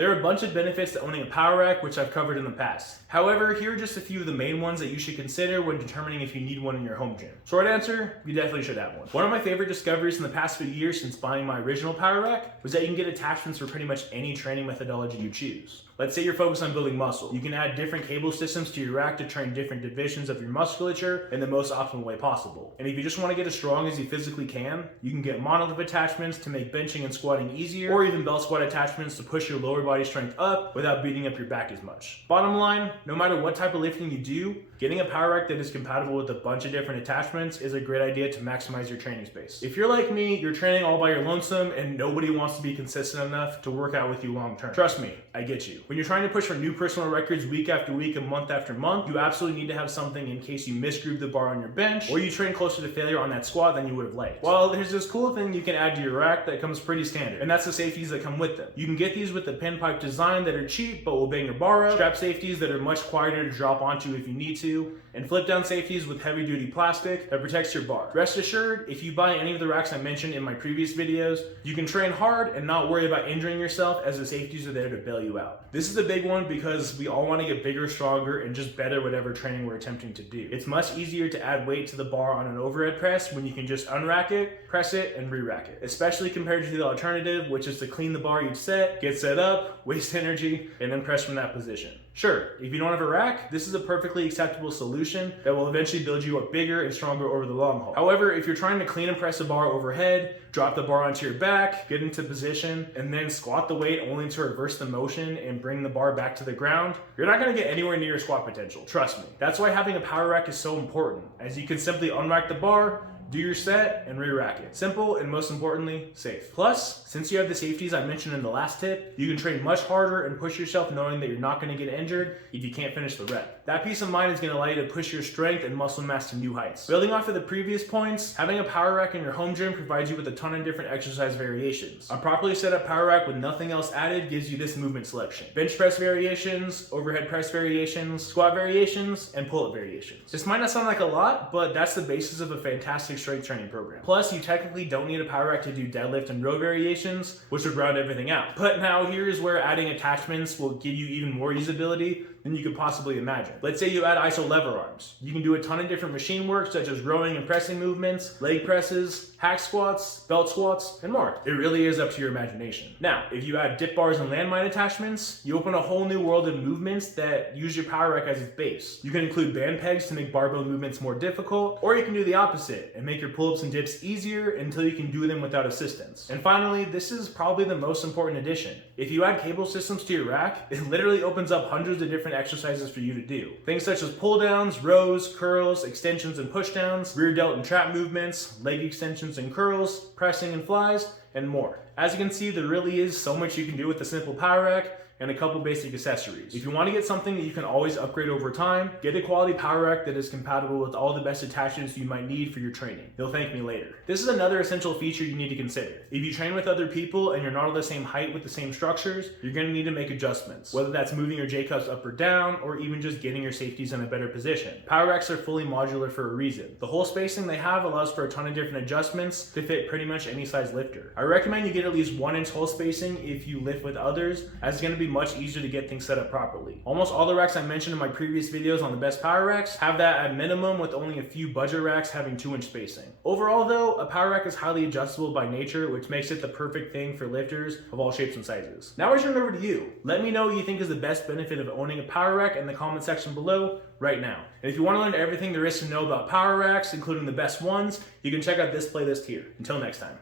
There are a bunch of benefits to owning a power rack, which I've covered in the past. However, here are just a few of the main ones that you should consider when determining if you need one in your home gym. Short answer, you definitely should have one. One of my favorite discoveries in the past few years since buying my original power rack was that you can get attachments for pretty much any training methodology you choose. Let's say you're focused on building muscle. You can add different cable systems to your rack to train different divisions of your musculature in the most optimal way possible. And if you just want to get as strong as you physically can, you can get monolith attachments to make benching and squatting easier, or even belt squat attachments to push your lower body strength up without beating up your back as much. Bottom line, no matter what type of lifting you do, getting a power rack that is compatible with a bunch of different attachments is a great idea to maximize your training space. If you're like me, you're training all by your lonesome and nobody wants to be consistent enough to work out with you long term. Trust me, I get you. When you're trying to push for new personal records week after week and month after month, you absolutely need to have something in case you misgroove the bar on your bench or you train closer to failure on that squat than you would have liked. Well, there's this cool thing you can add to your rack that comes pretty standard, and that's the safeties that come with them. You can get these with the pinpipe design that are cheap but will bang your bar up, strap safeties that are much quieter to drop onto if you need to, and flip down safeties with heavy duty plastic that protects your bar. Rest assured, if you buy any of the racks I mentioned in my previous videos, you can train hard and not worry about injuring yourself as the safeties are there to bail you out. This is a big one because we all want to get bigger, stronger, and just better whatever training we're attempting to do. It's much easier to add weight to the bar on an overhead press when you can just unrack it, press it, and re-rack it, especially compared to the alternative, which is to clean the bar each set, get set up, waste energy, and then press from that position. Sure, if you don't have a rack, this is a perfectly acceptable solution that will eventually build you up bigger and stronger over the long haul. However, if you're trying to clean and press a bar overhead, drop the bar onto your back, get into position, and then squat the weight only to reverse the motion and bring the bar back to the ground, you're not going to get anywhere near your squat potential, trust me. That's why having a power rack is so important, as you can simply unrack the bar, do your set, and re-rack it. Simple, and most importantly, safe. Plus, since you have the safeties I mentioned in the last tip, you can train much harder and push yourself knowing that you're not going to get injured if you can't finish the rep. That peace of mind is going to allow you to push your strength and muscle mass to new heights. Building off of the previous points, having a power rack in your home gym provides you with a ton of different exercise variations. A properly set up power rack with nothing else added gives you this movement selection: bench press variations, overhead press variations, squat variations, and pull-up variations. This might not sound like a lot, but that's the basis of a fantastic strength training program. Plus, you technically don't need a power rack to do deadlift and row variations, which would round everything out. But now here's where adding attachments will give you even more usability than you could possibly imagine. Let's say you add iso lever arms. You can do a ton of different machine work such as rowing and pressing movements, leg presses, hack squats, belt squats, and more. It really is up to your imagination. Now, if you add dip bars and landmine attachments, you open a whole new world of movements that use your power rack as its base. You can include band pegs to make barbell movements more difficult, or you can do the opposite and make your pull-ups and dips easier until you can do them without assistance. And finally, this is probably the most important addition. If you add cable systems to your rack, it literally opens up hundreds of different exercises for you to do. Things such as pull downs, rows, curls, extensions and push downs, rear delt and trap movements, leg extensions and curls, pressing and flies, and more. As you can see, there really is so much you can do with a simple power rack and a couple basic accessories. If you want to get something that you can always upgrade over time, get a quality power rack that is compatible with all the best attachments you might need for your training. You'll thank me later. This is another essential feature you need to consider. If you train with other people and you're not on the same height with the same structures, you're going to need to make adjustments, whether that's moving your J-cups up or down, or even just getting your safeties in a better position. Power racks are fully modular for a reason. The hole spacing they have allows for a ton of different adjustments to fit pretty much any size lifter. I recommend you get at least 1 inch hole spacing if you lift with others, as it's going to be much easier to get things set up properly. Almost all the racks I mentioned in my previous videos on the best power racks have that at minimum, with only a few budget racks having 2 inch spacing. Overall though, a power rack is highly adjustable by nature, which makes it the perfect thing for lifters of all shapes and sizes. Now I turn it over to you. Let me know what you think is the best benefit of owning a power rack in the comment section below right now. And if you want to learn everything there is to know about power racks, including the best ones, you can check out this playlist here. Until next time.